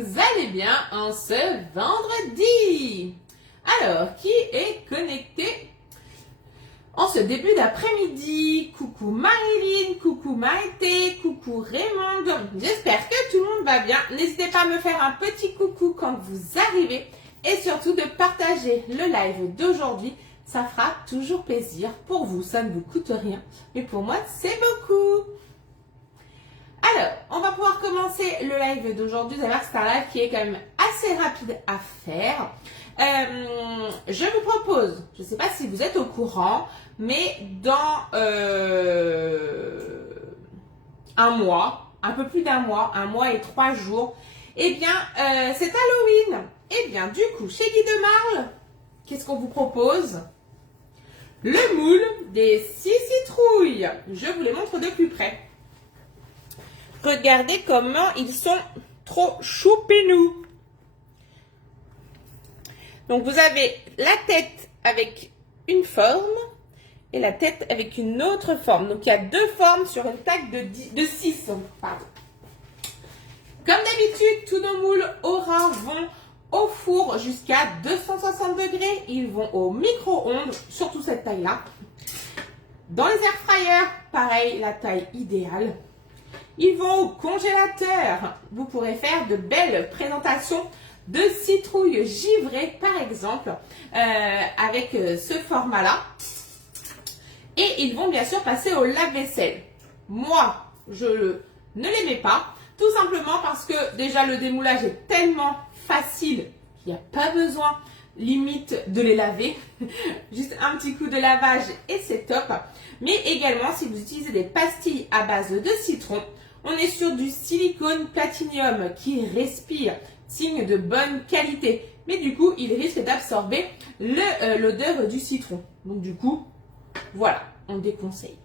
vous allez bien en ce vendredi. Alors, qui est connecté en ce début d'après-midi? Coucou Marilyn, coucou Maïté, coucou Raymond. J'espère que tout le monde va bien. N'hésitez pas à me faire un petit coucou quand vous arrivez et surtout de partager le live d'aujourd'hui. Ça fera toujours plaisir. Pour vous, ça ne vous coûte rien, mais pour moi, c'est beaucoup. Alors, on va pouvoir commencer le live d'aujourd'hui. Vous allez voir que c'est un live qui est quand même assez rapide à faire. Je vous propose, je ne sais pas si vous êtes au courant, mais dans un mois, un peu plus d'un mois, 1 mois et 3 jours, eh bien, c'est Halloween. Eh bien, du coup, chez Guy de Marle, qu'est-ce qu'on vous propose? Le moule des 6 citrouilles. Je vous les montre de plus près. Regardez comment ils sont trop choupinous. Donc, vous avez la tête avec une forme et la tête avec une autre forme. Donc, il y a 2 formes sur une taille de 6. Pardon. Comme d'habitude, tous nos moules Aura vont au four jusqu'à 260 degrés. Ils vont au micro-ondes, surtout cette taille-là. Dans les air fryers, pareil, la taille idéale. Ils vont au congélateur. Vous pourrez faire de belles présentations de citrouilles givrées, par exemple, avec ce format-là. Et ils vont bien sûr passer au lave-vaisselle. Moi, je ne les mets pas, tout simplement parce que déjà le démoulage est tellement facile qu'il n'y a pas besoin limite de les laver. Juste un petit coup de lavage et c'est top. Mais également, si vous utilisez des pastilles à base de citron, on est sur du silicone platinium qui respire, signe de bonne qualité. Mais du coup, il risque d'absorber l'odeur du citron. Donc du coup, voilà, on déconseille.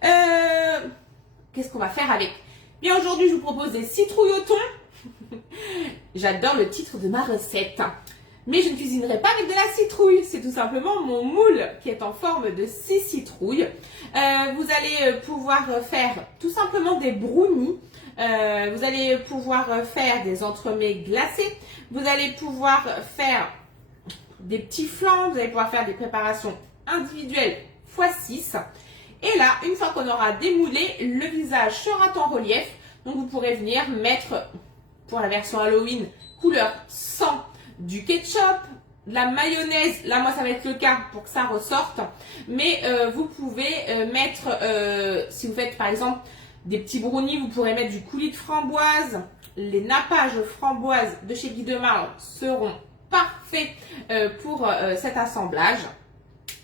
Qu'est-ce qu'on va faire avec? Bien, aujourd'hui, je vous propose des citrouilles au thon. J'adore le titre de ma recette. Mais je ne cuisinerai pas avec de la citrouille. C'est tout simplement mon moule qui est en forme de 6 citrouilles. Vous allez pouvoir faire tout simplement des brownies. Vous allez pouvoir faire des entremets glacés. Vous allez pouvoir faire des petits flancs. Vous allez pouvoir faire des préparations individuelles x6. Et là, une fois qu'on aura démoulé, le visage sera en relief. Donc vous pourrez venir mettre, pour la version Halloween, couleur sang, du ketchup, de la mayonnaise. Là, moi, ça va être le cas pour que ça ressorte. Mais vous pouvez mettre, si vous faites par exemple des petits brownies, vous pourrez mettre du coulis de framboise. Les nappages framboises de chez Guy de Marle seront parfaits pour cet assemblage.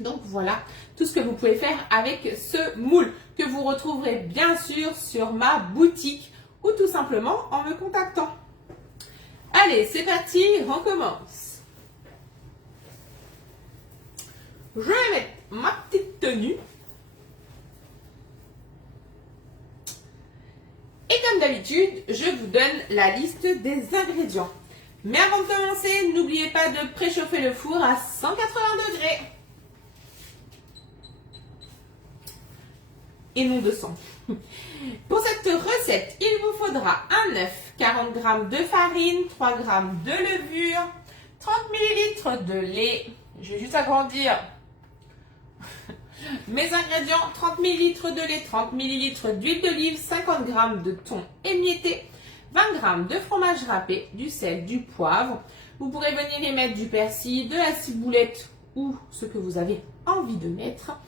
Donc voilà tout ce que vous pouvez faire avec ce moule que vous retrouverez bien sûr sur ma boutique ou tout simplement en me contactant. Allez, c'est parti, on commence. Je vais mettre ma petite tenue. Et comme d'habitude, je vous donne la liste des ingrédients. Mais avant de commencer, n'oubliez pas de préchauffer le four à 180 degrés. Et non 200. Pour cette recette, il vous faudra un œuf, 40 g de farine, 3 g de levure, 30 ml de lait. Je vais juste agrandir mes ingrédients. 30 ml de lait, 30 ml d'huile d'olive, 50 g de thon émietté, 20 g de fromage râpé, du sel, du poivre. Vous pourrez venir y mettre du persil, de la ciboulette ou ce que vous avez envie de mettre.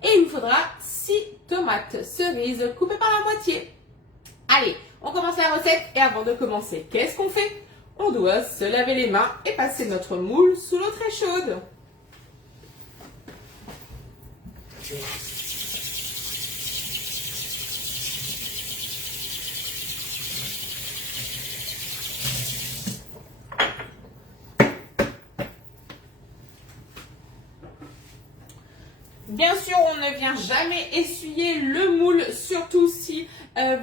Et il vous faudra 6 tomates cerises coupées par la moitié. Allez, on commence la recette et avant de commencer, qu'est-ce qu'on fait? On doit se laver les mains et passer notre moule sous l'eau très chaude. Bien sûr, on ne vient jamais essuyer le moule, surtout si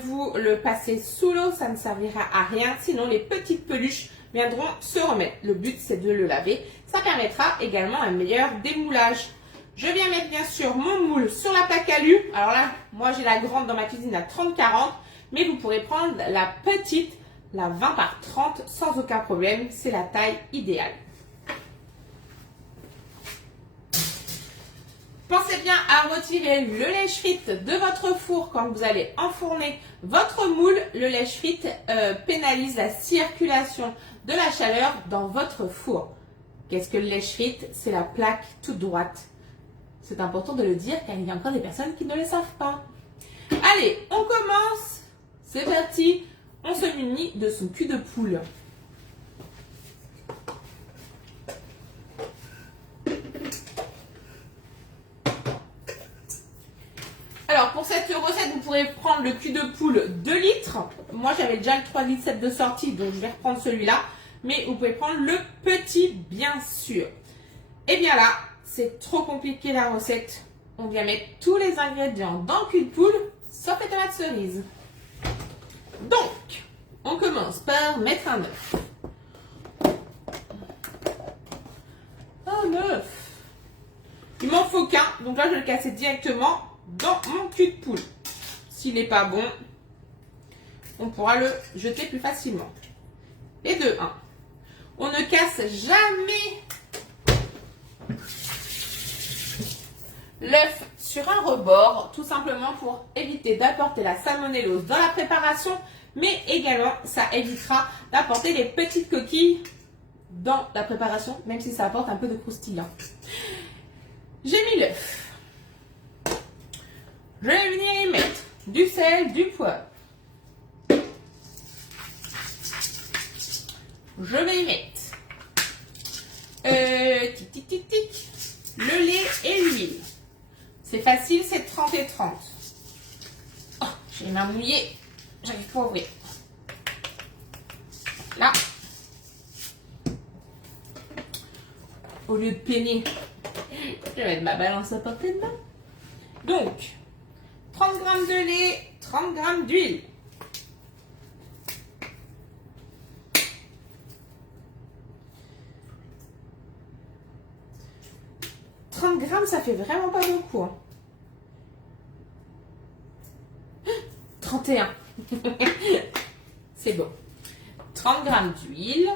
vous le passez sous l'eau, ça ne servira à rien, sinon les petites peluches viendront se remettre. Le but, c'est de le laver, ça permettra également un meilleur démoulage. Je viens mettre bien sûr mon moule sur la plaque alu. Alors là, moi j'ai la grande dans ma cuisine à 30-40, mais vous pourrez prendre la petite la 20 par 30 sans aucun problème. C'est la taille idéale. Pensez bien à retirer le lèche-frite de votre four quand vous allez enfourner votre moule. Le lèche-frite pénalise la circulation de la chaleur dans votre four. Qu'est-ce que le lèche-frite? C'est la plaque toute droite. C'est important de le dire car il y a encore des personnes qui ne le savent pas. Allez, on commence. C'est parti. On se munit de son cul de poule. Alors, pour cette recette, vous pourrez prendre le cul de poule 2 litres. Moi, j'avais déjà le 3 litres 7 de sortie, donc je vais reprendre celui-là. Mais vous pouvez prendre le petit, bien sûr. Et bien là, c'est trop compliqué la recette. On vient mettre tous les ingrédients dans le cul de poule, sauf les tomates cerises. Donc, on commence par mettre un œuf. Un œuf. Il m'en faut qu'un, donc là, je vais le casser directement dans mon cul de poule. S'il n'est pas bon, on pourra le jeter plus facilement. Et de 1. On ne casse jamais l'œuf sur un rebord, tout simplement pour éviter d'apporter la salmonellose dans la préparation, mais également ça évitera d'apporter les petites coquilles dans la préparation, même si ça apporte un peu de croustillant. J'ai mis l'œuf. Je vais venir y mettre du sel, du poivre. Je vais y mettre le lait et l'huile. C'est facile, c'est 30 et 30. Oh, j'ai les mains mouillées, j'arrive pas à ouvrir. Là. Au lieu de peiner, je vais mettre ma balance à portée de main. Donc, 30 g de lait, 30 g d'huile. Grammes, ça fait vraiment pas beaucoup. Hein. 31. C'est bon. 30 g d'huile.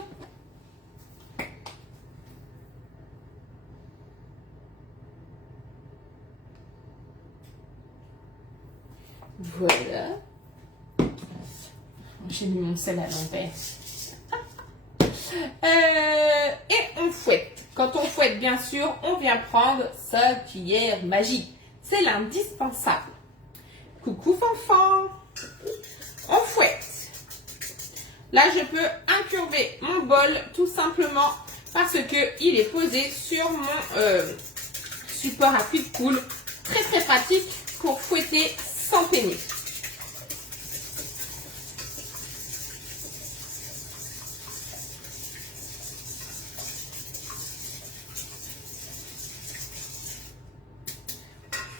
Voilà. J'ai mis mon sel à l'envers. Et on fouette. Quand on fouette, bien sûr, on vient prendre sa cuillère magique. C'est l'indispensable. Coucou fanfan. On fouette. Là, je peux incurver mon bol tout simplement parce que il est posé sur mon support à cul de poule. Très très pratique pour fouetter sans peiner.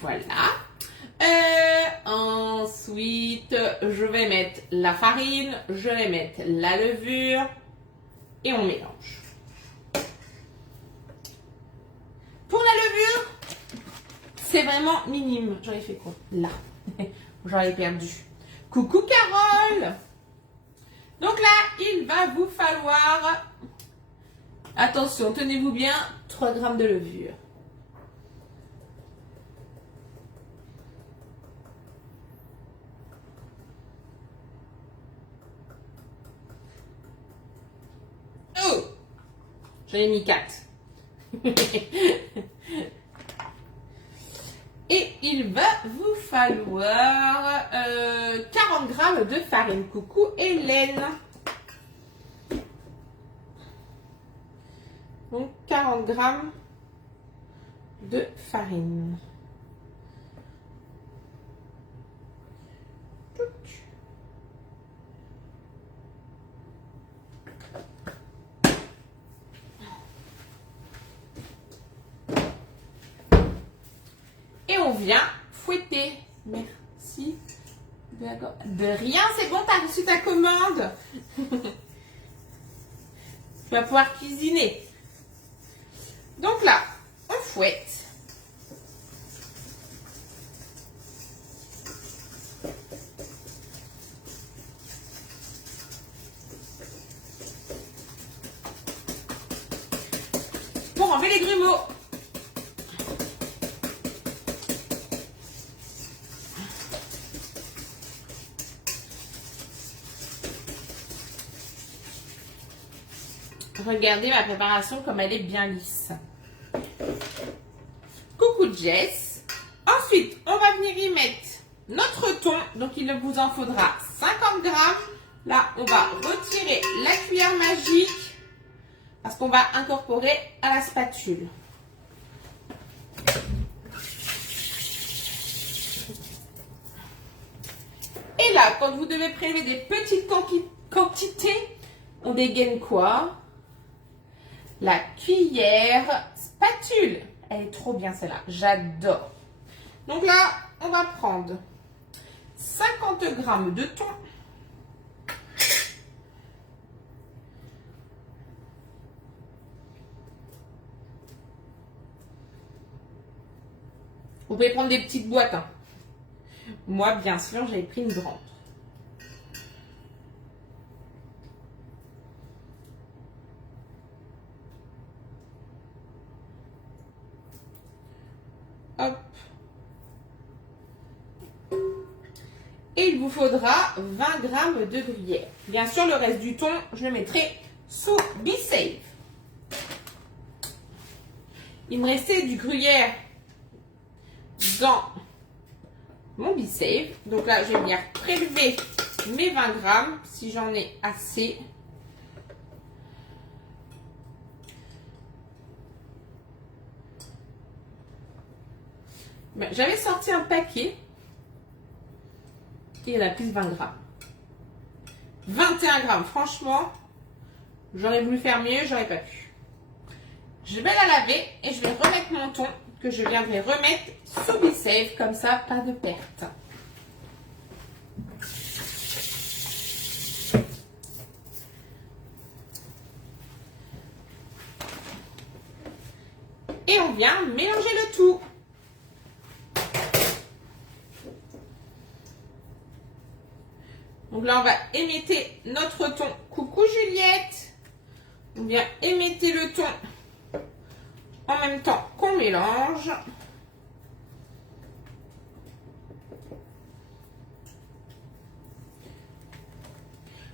Voilà. Ensuite, je vais mettre la farine, je vais mettre la levure et on mélange. Pour la levure, c'est vraiment minime. J'en ai fait quoi? Là. J'en ai perdu. Coucou Carole. Donc là, il va vous falloir, attention, tenez-vous bien, 3 g de levure. Oh, j'en ai mis 4. Et il va vous falloir 40 g de farine. Coucou Hélène. Donc 40 g de farine. Et on vient fouetter. Merci. D'accord. De rien, c'est bon, t'as reçu ta commande. Tu vas pouvoir cuisiner. Donc là, on fouette. pour enlever les grumeaux. Regardez ma préparation comme elle est bien lisse. Coucou Jess. Ensuite, on va venir y mettre notre thon. Donc, il vous en faudra 50 grammes. Là, on va retirer la cuillère magique parce qu'on va incorporer à la spatule. Et là, quand vous devez prélever des petites quantités, on dégaine quoi? La cuillère spatule. Elle est trop bien celle-là, j'adore. Donc là, on va prendre 50 grammes de thon. Vous pouvez prendre des petites boîtes. Hein. Moi, bien sûr, j'avais pris une grande. Hop. Et il vous faudra 20 grammes de gruyère. Bien sûr, le reste du thon, je le mettrai sous Be Safe. Il me restait du gruyère dans mon Be Safe. Donc là, je vais venir prélever mes 20 grammes si j'en ai assez. J'avais sorti un paquet et elle a plus 20 grammes. 21 grammes, franchement, j'aurais voulu faire mieux, j'aurais pas pu. Je vais la laver et je vais remettre mon thon que je viendrai remettre sous Be Safe, comme ça, pas de perte. Et on vient mélanger le tout. Donc là, on va émietter notre thon. Coucou Juliette. On vient émietter le thon en même temps qu'on mélange.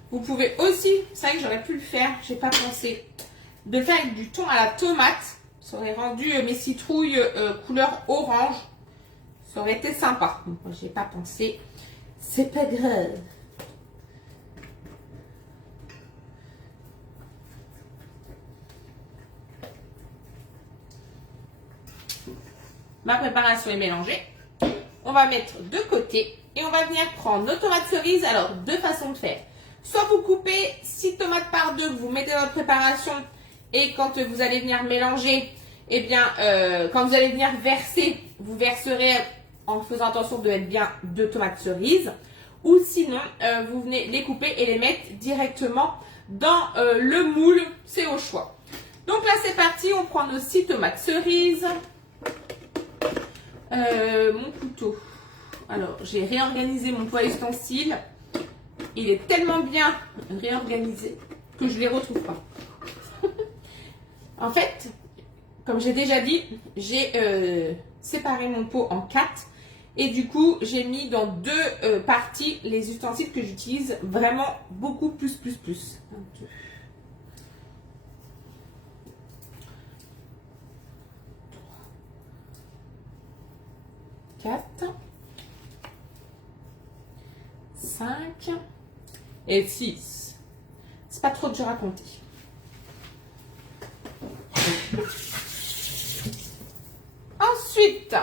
Vous pouvez aussi, c'est vrai que j'aurais pu le faire, j'ai pas pensé, de faire avec du thon à la tomate. Ça aurait rendu mes citrouilles couleur orange. Ça aurait été sympa. Moi, j'ai pas pensé. C'est pas grave. Ma préparation est mélangée. On va mettre de côté et on va venir prendre nos tomates cerises. Alors, deux façons de faire. Soit vous coupez 6 tomates par deux, vous mettez dans votre préparation et quand vous allez venir mélanger, eh bien, quand vous allez venir verser, vous verserez en faisant attention de mettre bien 2 tomates cerises. Ou sinon, vous venez les couper et les mettre directement dans le moule. C'est au choix. Donc là, c'est parti. On prend nos 6 tomates cerises. Mon couteau. Alors, j'ai réorganisé mon poids ustensile. Il est tellement bien réorganisé que je ne les retrouve pas. En fait, comme j'ai déjà dit, j'ai séparé mon pot en 4. Et du coup, j'ai mis dans 2 parties les ustensiles que j'utilise vraiment beaucoup plus. 1, 2. 4, 5 et 6. C'est pas trop dur à compter. Ensuite,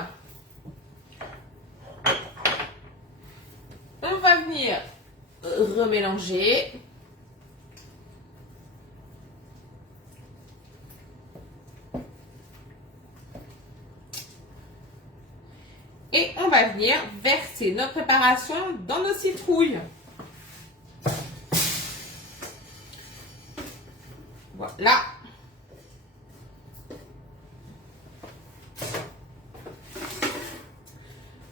on va venir remélanger. Et on va venir verser notre préparation dans nos citrouilles. Voilà.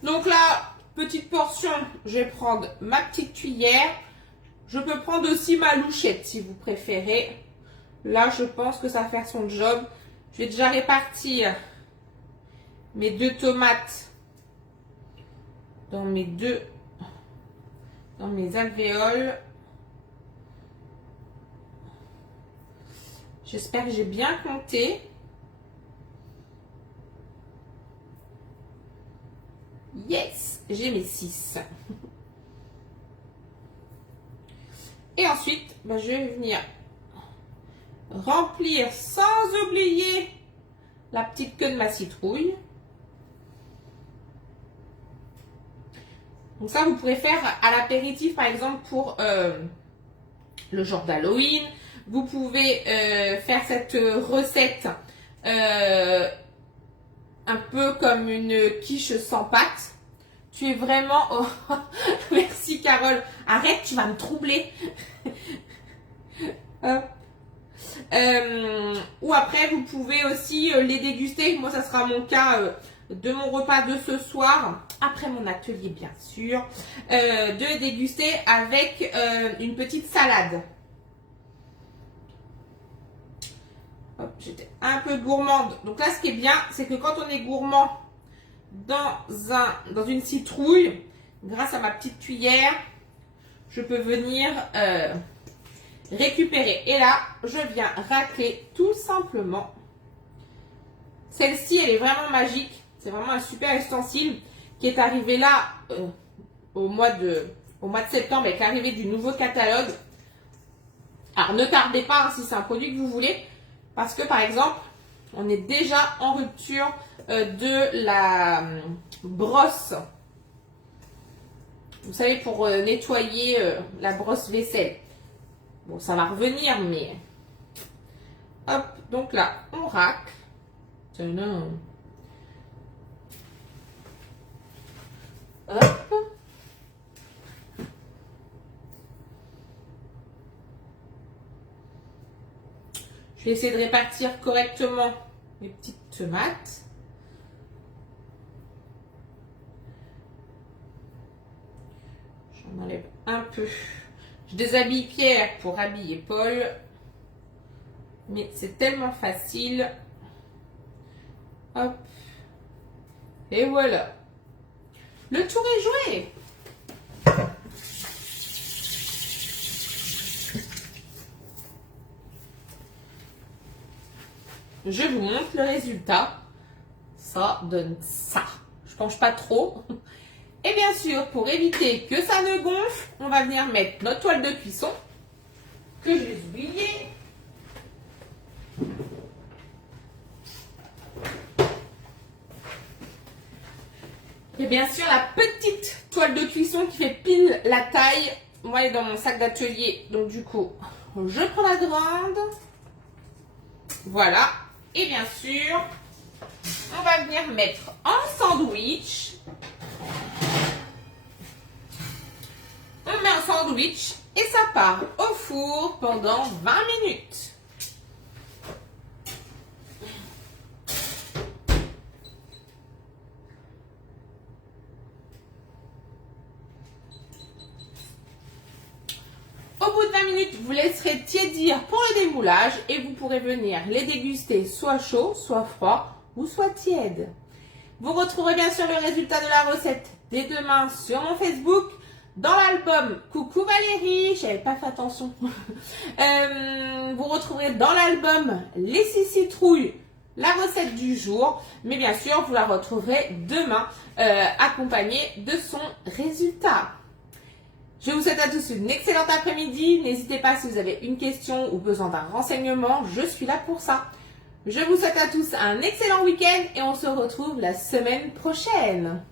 Donc là, petite portion, je vais prendre ma petite cuillère. Je peux prendre aussi ma louchette si vous préférez. Là, je pense que ça va faire son job. Je vais déjà répartir mes 2 tomates dans mes alvéoles. J'espère que j'ai bien compté. Yes, j'ai mes 6. Et ensuite, je vais venir remplir sans oublier la petite queue de ma citrouille. Donc ça, vous pourrez faire à l'apéritif, par exemple, pour le jour d'Halloween. Vous pouvez faire cette recette un peu comme une quiche sans pâte. Tu es vraiment... Oh, merci Carole. Arrête, tu vas me troubler. Ou après, vous pouvez aussi les déguster. Moi, ça sera mon cas de mon repas de ce soir. Après mon atelier, bien sûr. De les déguster avec une petite salade. J'étais un peu gourmande. Donc là, ce qui est bien, c'est que quand on est gourmand dans une citrouille, grâce à ma petite cuillère, je peux venir récupérer. Et là, je viens racler tout simplement. Celle-ci, elle est vraiment magique. C'est vraiment un super ustensile qui est arrivé là au mois de septembre avec l'arrivée du nouveau catalogue. Alors, ne tardez pas si c'est un produit que vous voulez. Parce que, par exemple, on est déjà en rupture de la brosse. Vous savez, pour nettoyer la brosse vaisselle. Bon, ça va revenir, mais... Hop, donc là, on racle. Tadam. Hop. Je vais essayer de répartir correctement mes petites tomates. J'en enlève un peu. Je déshabille Pierre pour habiller Paul. Mais c'est tellement facile. Hop. Et voilà. Le tour est joué. Je vous montre le résultat. Ça donne ça. Je penche pas trop. Et bien sûr, pour éviter que ça ne gonfle, on va venir mettre notre toile de cuisson que je vais oublier. Et bien sûr, la petite toile de cuisson qui fait pile la taille. Moi, elle est dans mon sac d'atelier. Donc du coup, je prends la grande. Voilà. Et bien sûr, on va venir mettre en sandwich. On met un sandwich et ça part au four pendant 20 minutes. Au bout de 20 minutes, vous laisserez tiédir pour le démoulage et vous pourrez venir les déguster soit chaud, soit froid ou soit tiède. Vous retrouverez bien sûr le résultat de la recette dès demain sur mon Facebook. Dans l'album Coucou Valérie, j'avais pas fait attention. Vous retrouverez dans l'album Les 6 citrouilles, la recette du jour. Mais bien sûr, vous la retrouverez demain accompagnée de son résultat. Je vous souhaite à tous une excellente après-midi. N'hésitez pas si vous avez une question ou besoin d'un renseignement, je suis là pour ça. Je vous souhaite à tous un excellent week-end et on se retrouve la semaine prochaine.